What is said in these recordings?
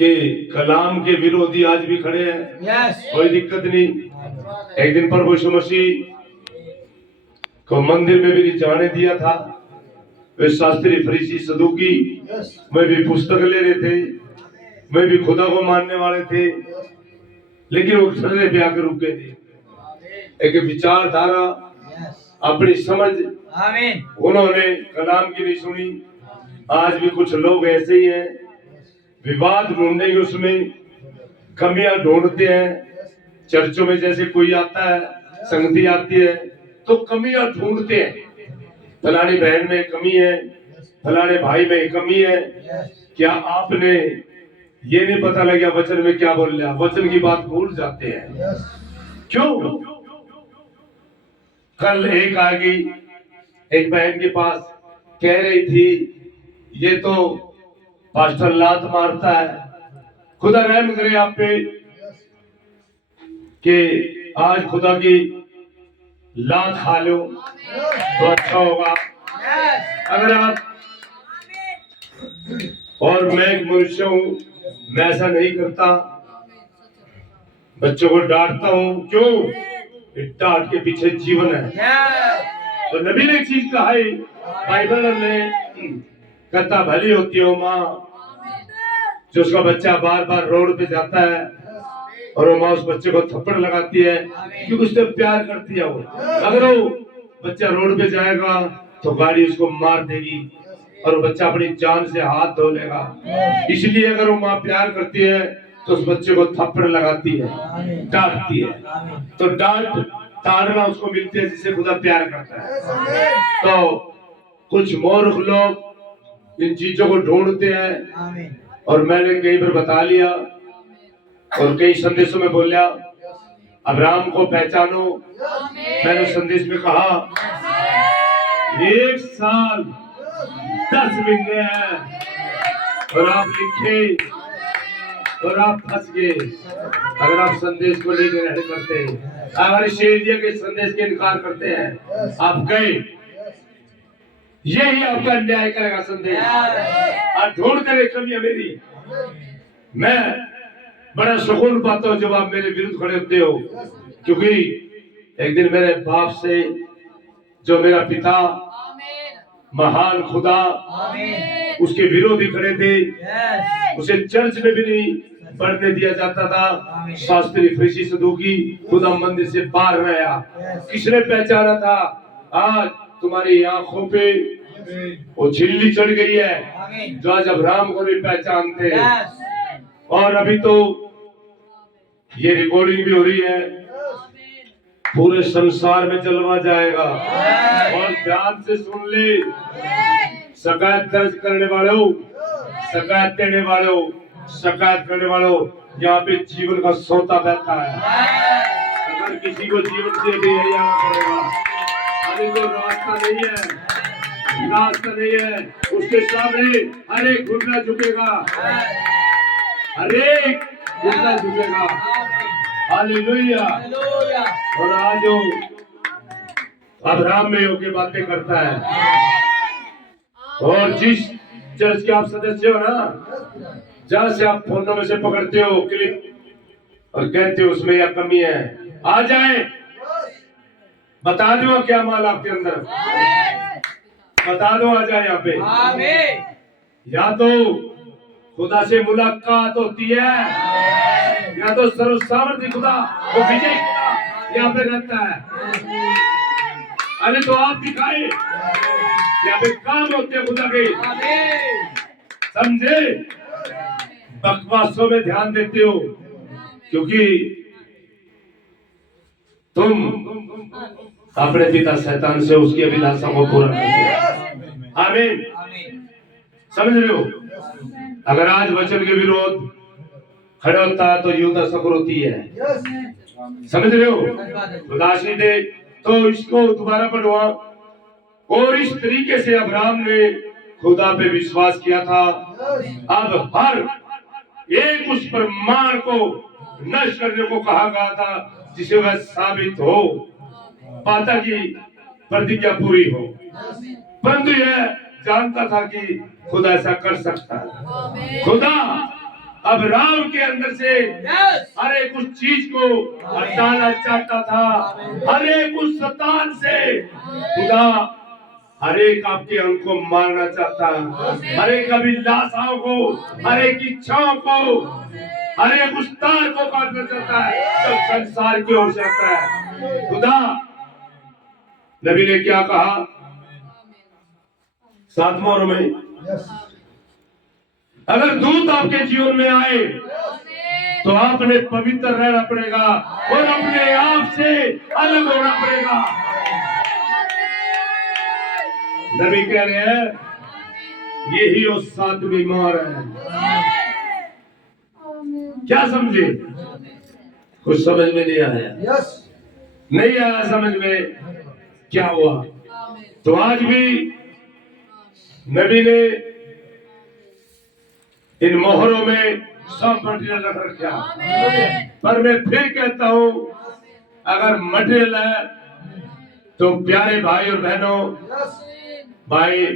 कि कलाम के विरोधी आज भी खड़े हैं। कोई दिक्कत नहीं। एक दिन प्रभु यीशु मसीह को मंदिर में भी नहीं जाने दिया था। वे शास्त्री फरीसी सदूकी में भी पुस्तक ले रहे थे, वे भी खुदा को मानने वाले थे, लेकिन वो ठहरे पे आकर रुके थे। एक विचारधारा, अपनी समझ, उन्होंने कलाम की नहीं सुनी। आज भी कुछ लोग ऐसे ही हैं, विवाद ढूंढेंगे, उसमें कमियां ढूंढते हैं। चर्चों में जैसे कोई आता है, संगति आती है तो कमियां ढूंढते हैं। फलानी बहन में कमी है, फलाने भाई में कमी है। क्या आपने ये नहीं पता लगा वचन में क्या बोल रहा? वचन की बात भूल जाते हैं। क्यों? कल एक आ गई, एक बहन के पास, कह रही थी ये तो पास्टर लात मारता है, खुदा रहम करे आप पे कि आज खुदा की लात खा लो तो अच्छा होगा। अगर आप, और मैं एक मनुष्य हूं, मैं ऐसा नहीं करता, बच्चों को डांटता हूं। क्यों? डांट के पीछे जीवन है। तो नबी ने एक चीज कहा है, बाइबल में कहता भली होती हो माँ जो उसका बच्चा बार बार रोड पे जाता है और वो माँ उस बच्चे को थप्पड़ लगाती है क्योंकि उससे प्यार करती है। वो अगर वो बच्चा रोड पे जाएगा तो गाड़ी उसको मार देगी और वो बच्चा अपनी जान से हाथ धो लेगा। इसलिए अगर वो माँ प्यार करती है तो उस बच्चे को थप्पड़ लगाती है, डांटती है। तो डांट ताड़ना उसको मिलती है जिसे खुदा प्यार करता है। तो कुछ मूर्ख लोग इन चीजों को ढूंढते हैं, और मैंने कई बार बता लिया और कई संदेशों में बोला अब्राहम को पहचानो। मैंने संदेश में कहा 1 साल 10 महीने हैं और आप लिखे और आप फंस गए। अगर आप संदेश को लेकर नहीं करते, अगर इस एरिया के संदेश के इनकार करते हैं, आप गए, यही आपका न्याय करेगा संदेश। और ढूंढ करे कमियां मेरी, मैं बड़ा सुकून पाता हूँ जब आप मेरे विरुद्ध खड़े होते हो, क्योंकि एक दिन मेरे बाप से, जो मेरा पिता महान खुदा, उसके विरोधी खड़े थे, उसे चर्च में भी नहीं पढ़ने दिया जाता था। शास्त्री फरीसी सदूकी खुदा मंदिर से बाहर रहा। किसने पहचाना था? आज तुम्हारी आंखों पे वो झिल्ली चढ़ गई है जो आज अब्राहम को नहीं पहचानते। और अभी तो ये रिकॉर्डिंग भी हो रही है, पूरे संसार में चलवा जाएगा। और ध्यान से सुन ले, शिकायत दर्ज करने वालों, शिकायत देने वालों, शिकायत करने वालों, यहाँ पे जीवन का सोता बहता है। अगर किसी को जीवन से भी यही आना पड़ेगा, अभी तो रास्ता नहीं है, रास्ता नहीं है। उसके सामने हर एक घुटना झुकेगा, हर एक घुटना झुकेगा। हालेलुया। और आज अब्राहम में होके बातें करता है। और जिस चर्च के आप सदस्य हो ना, जहां से आप फोनों में से पकड़ते हो क्लिप और कहते हो उसमें यह कमी है, आ जाए, बता दो क्या माल आपके अंदर, बता दो, आ जाए यहाँ पे। या तो खुदा से मुलाकात होती है, या तो सर्वसामर्थ्य खुदा, वो विजय खुदा यहाँ पे रहता है। अरे तो आप दिखाए, यहाँ पे काम होते हैं खुदा के, समझे? बकवासों में ध्यान देते हो क्योंकि तुम अपने पिता शैतान से उसकी अभिलाषा को पूरा करते हो। आमीन। समझ रहे हो? अगर आज वचन के विरोध खड़ा होता है तो युद्ध सफल होती है। समझ रहे हो? उदासी दे तो इसको दोबारा पढ़वा। और इस तरीके से अब्राहम ने खुदा पे विश्वास किया था। अब हर एक उस प्रमाण को नष्ट करने को कहा गया था जिसे वह साबित हो, पाता की प्रतिज्ञा पूरी हो। परंतु यह जानता था कि खुदा ऐसा कर सकता है। खुदा अब राम के अंदर से हर एक उस चीज को हटाना चाहता था, हर एक उस शैतान से खुदा हर एक आपके अंग को मारना चाहता है, हर एक अभिलाषाओं को, हर एक इच्छाओं को, हर एक उस तार को काटना चाहता है जो संसार की ओर जाता है। खुदा नबी ने क्या कहा 7वां में, अगर दूत आपके जीवन में आए तो आपने पवित्र रहना पड़ेगा और अपने आप से अलग होना पड़ेगा। नबी कह रहे हैं यही वो 7वीं मोहर है। क्या समझे? कुछ समझ में नहीं आया? नहीं आया समझ में? क्या हुआ? तो आज भी नबी ने इन मोहरों में सब मटेरियल रख रखा, पर मैं फिर कहता हूं अगर मटेरियल है तो प्यारे भाई और बहनों, भाई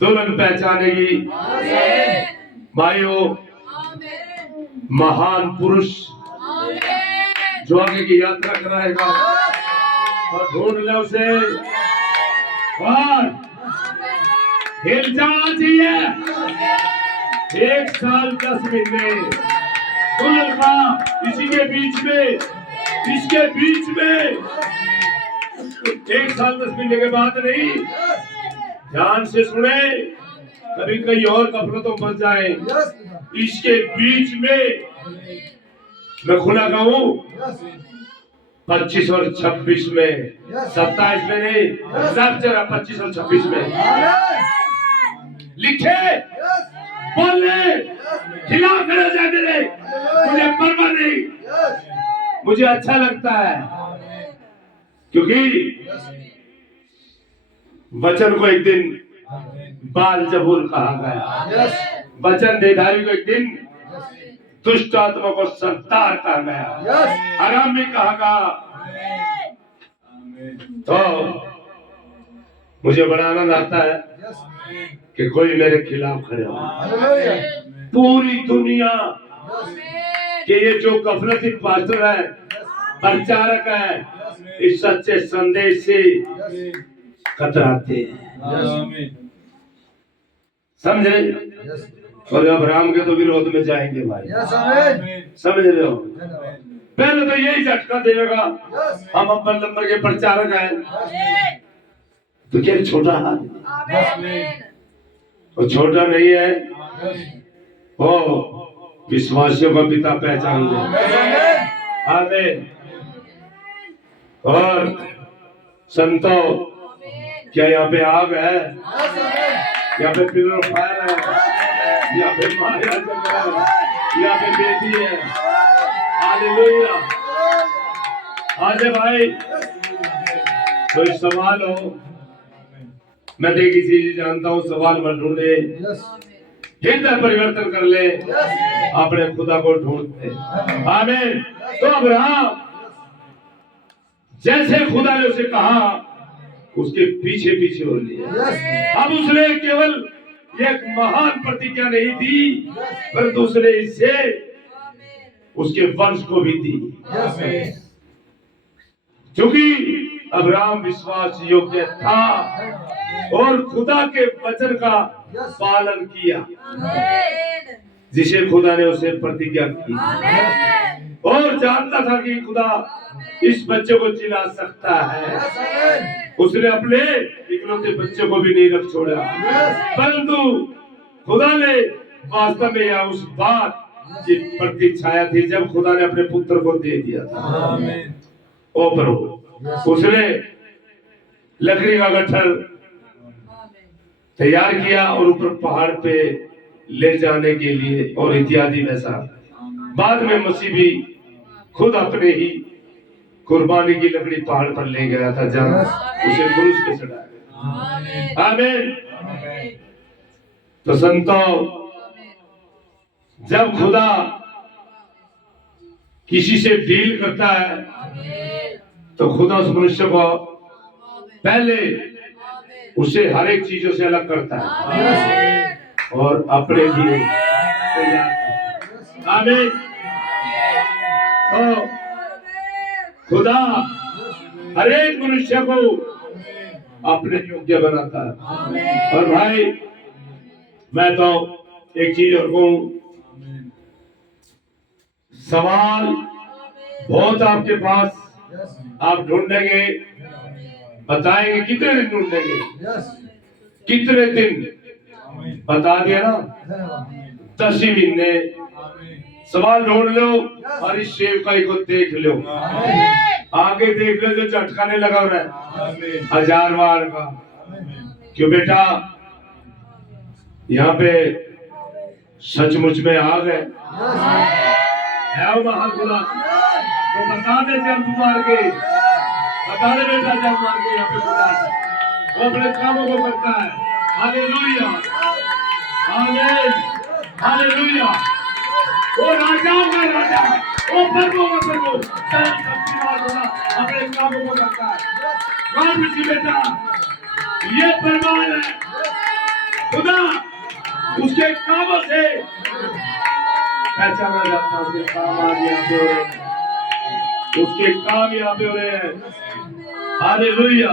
दुल्हन पहचानेगी, भाइयों महान पुरुष जो आगे की यात्रा कराएगा और ढूंढ ले उसे और हिल जाना चाहिए। 1 साल 10 महीने दुल्हन का इसी के बीच में, इसके बीच में 1 साल 10 महीने के बाद नहीं, ध्यान से सुने, कभी कहीं और गफलतों में जाए। इसके बीच में मैं खुला कहूं 25 और 26 में, 27 में नहीं, सब जगह 25 और 26 में लिखे, बोले, खिलाफ खड़ा जाए मेरे, मुझे परवाह नहीं, मुझे अच्छा लगता है क्योंकि वचन को एक दिन बाल जबूल कहा गया, वचन देधारी को एक दिन दुष्ट आत्मा को सरदार कहा गया, आराम में कहा गया। तो मुझे बड़ा आनंद आता है कि कोई मेरे खिलाफ खड़े हो। पूरी दुनिया के ये जो गफलती पास्टर है, प्रचारक है, इस सच्चे संदेश से कतराते हैं, समझ रहे? और अब राम के तो विरोध में जाएंगे भाई, समझ रहे हो? पहले तो यही झटका देगा हम अब्बल नंबर के प्रचारक हैं, तो क्या छोटा आदमी? वो छोटा नहीं है, वो विश्वासियों का पिता पहचान ले। आमीन। और संतो, क्या यहाँ पे आग है? यहाँ पे प्यूरिफायर है, यहाँ पे माया चल रहा है, यहाँ पे बेटी है। हालेलुया। आज भाई कोई सवाल हो, मैं तो एक चीज जानता हूँ, सवाल मत ढूंढे, हृदय परिवर्तन कर ले, अपने खुदा को ढूंढते। आमीन। तो अब्राहम जैसे खुदा ने उसे कहा उसके पीछे पीछे हो लिया। अब उसने केवल एक महान प्रतिज्ञा नहीं दी, पर दूसरे इससे उसके वंश को भी दी, क्योंकि अब्राहम विश्वास योग्य था और खुदा के वचन का पालन किया जिसे खुदा ने उसे प्रतिज्ञा की, और जानता था कि खुदा इस बच्चे को जिला सकता है। उसने अपने इकलौते बच्चे को भी नहीं रख छोड़ा, परंतु खुदा ने वास्तव में या उस बात की प्रतीक्षाया थी जब खुदा ने अपने पुत्र को दे दिया था। ओ प्रभु, उसने लकड़ी का गट्ठर तैयार किया और ऊपर पहाड़ पे ले जाने के लिए और इत्यादि वैसा। बाद में मसीह भी खुद अपने ही कुर्बानी की लकड़ी पहाड़ पर ले गया था जहां उसे क्रूस पे चढ़ाया। आमीन। तो संतों, जब खुदा किसी से डील करता है तो खुदा उस मनुष्य को पहले उसे हर एक चीजों से अलग करता है और अपने लिए तैयार कर। आमीन। तो खुदा हर एक मनुष्य को अपने योग्य बनाता है। और भाई मैं तो एक चीज और कहूं, सवाल बहुत आपके पास, आप ढूंढेंगे, बताएंगे कितने दिन ढूंढेंगे, कितने दिन बता दिया ना, 10 महीने सवाल ढूंढ लो और इस सेवकाई को देख लो, आगे देख लो जो झटकाने लगा रहा है 1000 बार का। क्यों बेटा, यहाँ पे सचमुच में आ गए है महाखुदा, तो बता दे जब मार के, बता दे बेटा जब मार के यहाँ पे खुदा है, वो अपने कामों को करता है। हालेलुया, आमीन, हालेलुया। वो राजाओं का राजा, वो प्रभु का प्रभु, शक्तिमान अपने कामों को करता है। गॉड ब्लेस यू बेटा, ये प्रमाण है खुदा उसके कामों से पहचाना जाता है। उसके काम आज यहाँ पे हो रहे हैं, उसके काम यहाँ पे हो रहे हैं। हालेलुया।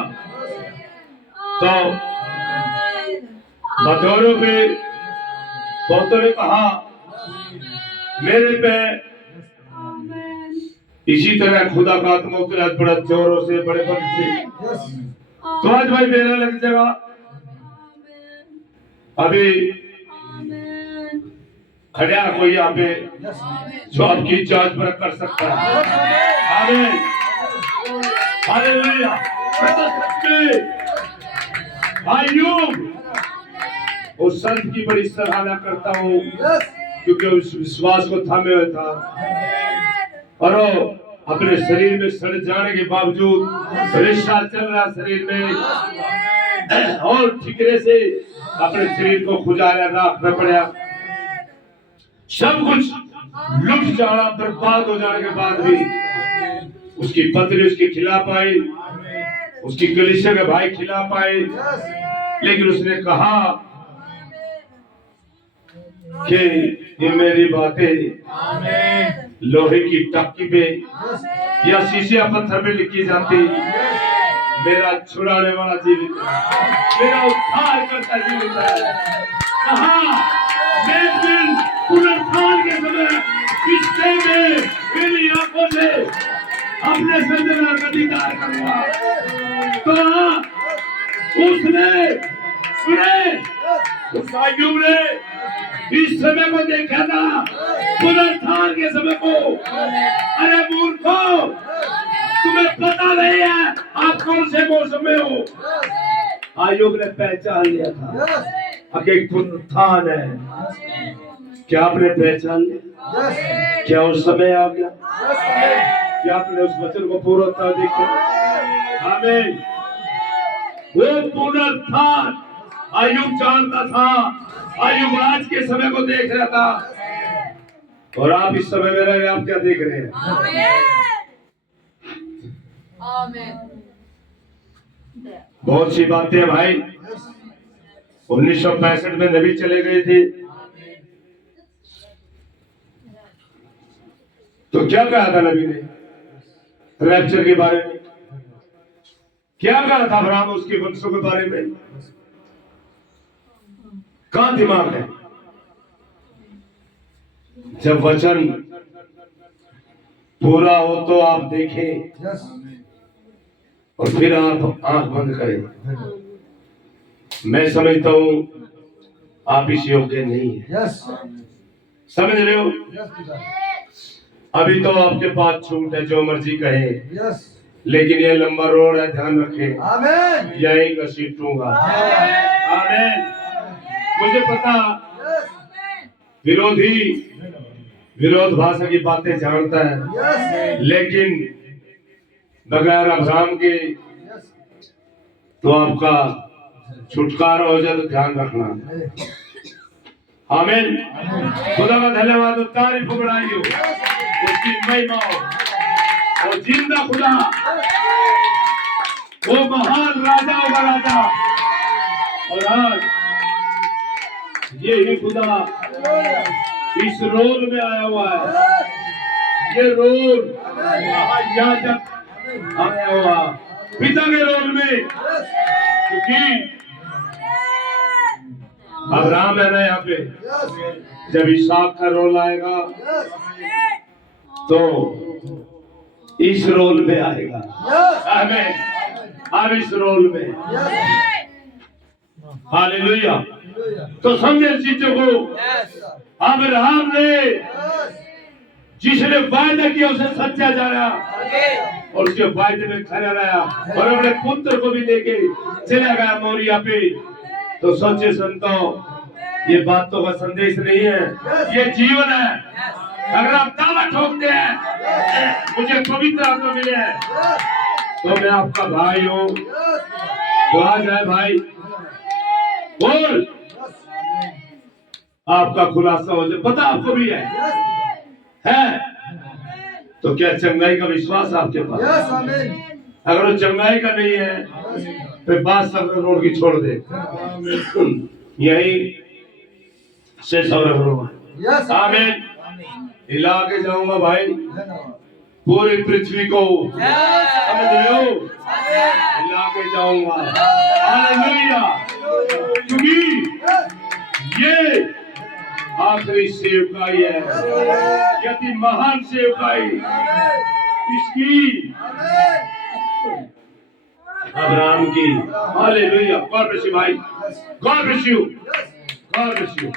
तो बतौरों पे बहुतों ने कहा मेरे पे इसी तरह खुदा का आत्मा उतरा बड़ा जोरों से, बड़े बल से। तो आज भाई मेरा लग जाएगा, अभी खड़ा कोई यहाँ पे जो आपकी जांच पर कर सकता है। आमीन, हालेलुया। मैं तो सच्चे भाइयों उस संत की बड़ी सराहना करता हूँ, क्योंकि उस विश्वास को थामे हुए था और अपने शरीर में सड़ जाने के बावजूद रिश्ता चल रहा शरीर में, और ठिकरे से अपने शरीर को खुजाया, राख में पड़ा, सब कुछ लुट जाना, बर्बाद हो जाने के बाद भी उसकी पत्नी उसके खिलाफ आई, उसकी कलीसिया के भाई खिलाफ आए, लेकिन उसने कहा कि ये मेरी बातें लोहे की टक्की पे या शीशे पत्थर पे लिखी जाती, मेरा छुड़ाने वाला जीवित है, मेरा उद्धार करता जीवित है। कहा मैं दिन पुनरुत्थान के समय किससे में मेरी आंखों से अपने सर्जना का दीदार करूंगा। तो उसने सुने, उस अय्यूब ने इस समय को देखा था, पुनरुत्थान के समय को। अरे मूर्खों, तुम्हें पता नहीं है आप कौन से मौसम में हो। अय्यूब ने पहचान लिया था कि पुनरुत्थान है। क्या आपने पहचान लिया? क्या उस समय आ गया? क्या आपने उस वचन को पूरा देखा? आमीन। वो पुनरुत्थान अय्यूब जानता था। अय्यूब आज के समय को देख रहा था, और आप इस समय में रहे, आप क्या देख रहे हैं? बहुत सी बातें हैं भाई। 1965 में नबी चले गए थे, तो क्या कहा था नबी ने रैप्चर के बारे में? क्या कहा था अब्राहम उसके वंशों के बारे में? कहां दिमाग है? जब वचन पूरा हो तो आप देखें और फिर आप आंख बंद करें। मैं समझता हूं आप इस योग्य नहीं है। समझ रहे हो? अभी तो आपके पास छूट है, जो मर्जी कहे, लेकिन ये लंबा रोड है, ध्यान रखें। आमीन। यही घसीटूंगा। आमीन। मुझे पता विरोधी विरोध भाषा की बातें जानता है, लेकिन बगैर अब्राहम के तो आपका छुटकारा हो जाए तो ध्यान रखना। आमीन। खुदा का धन्यवाद और तारीफ बढ़ाई हो, उसकी महिमा हो। वो जिंदा खुदा, वो महान राजाओं का राजा, और आज ये ही खुदा इस रोल में आया हुआ है। ये रोल महायाजक आया हुआ पिता के रोल में, क्योंकि अब्राहम है ना यहाँ पे, जब इसहाक का रोल आएगा तो इस रोल में आएगा। अब इस रोल में हालेलुया। तो समझे चीजों को। अब्राहम ने जिसने वायदा किया उसे सच्चा जाना और उसके वायदे में खड़ा रहा और अपने पुत्र को भी लेके चला गया मोरिया पे। तो सोचे संतों, ये बातों का संदेश नहीं है, ये जीवन है। अगर आप दावा ठोकते हैं मुझे पवित्र आत्मा मिले है, तो मैं आपका भाई हूँ। तो आ जाए भाई, बोल, आपका खुलासा हो जाए। पता आपको भी है? तो क्या चंगाई का विश्वास आपके पास? अगर वो चंगाई का नहीं है तो बात सब रोड की छोड़ दे, यही से सब आमीन। हिला के जाऊंगा भाई पूरी पृथ्वी को, समझ रहे हो? हिला के जाऊंगा। हालेलुया। क्योंकि ये आखिरी सेवकाई है, यदि महान सेवकाई किसकी? अब्राहम की। हालेलुया। गॉड ब्लेस यू भाई, God bless you, God bless you.